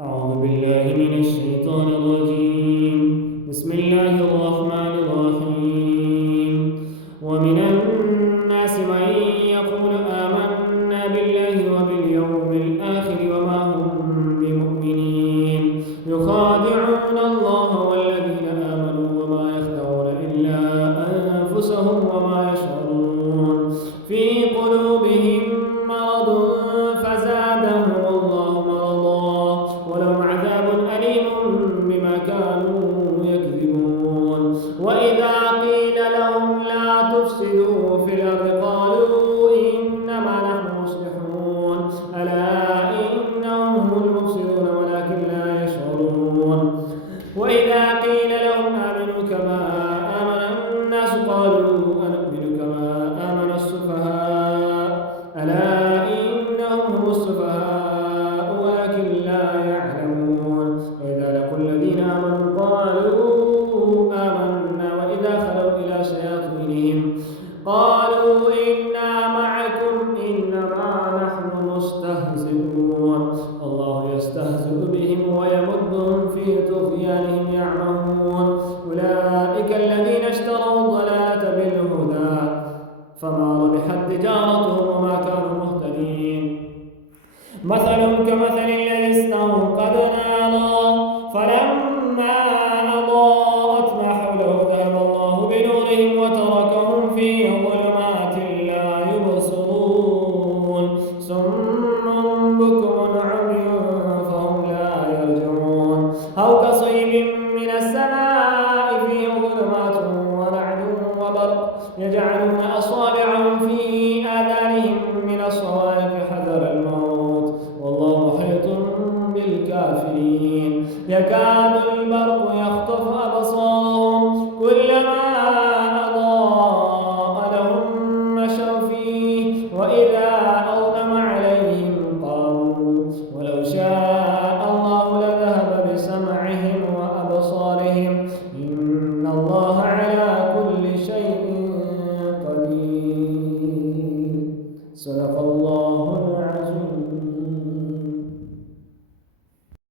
أعوذ بالله من الشيطان الرجيم. بسم الله الرحمن الرحيم. ومن الناس من يقول آمنا بالله وباليوم الآخر وما هم بمؤمنين يخادعون الله والذين آمنوا وما يخدعون إلا أنفسهم وما يشعرون في قلوبهم مرض فزادهم الله مرضا ولهم عذاب أليم بما كانوا يكذبون. وإذا قيل لهم لا تفسدوا في الأرض قالوا إنما نحن مصلحون ألا إنهم هم المفسدون ولكن لا يشعرون. وإذا قيل لهم آمنوا كما آمن الناس قالوا أنؤمن كما آمن السفهاء ألا إنهم هم السفهاء ولكن لا يعلمون. وإذا لقوا الذين آمنوا قالوا آمنا وإذا خلوا إلى شياطينهم قالوا إنا معكم إنما نحن مستهزئون. الله يستهزئ بهم ويمدهم في طغيانهم يعمهون. أولئك الذين اشتروا الضلالة بالهدى فما ربحت تجارتهم وما كانوا مهتدين. مثلهم كمثل الذي استوقد نارا فلما أضاءت ما حوله ذهب الله بنورهم وتركهم في ظلمات لا يبصرون صم بكم عمي فهم لا يرجعون. أو كصيب من السماء فيه ظلمات ورعد وبرق يجعلون أصابعهم في آذانهم من الصواعق حذر الموت والله محيط بالكافرين. يكاد البرق يخطف أبصارهم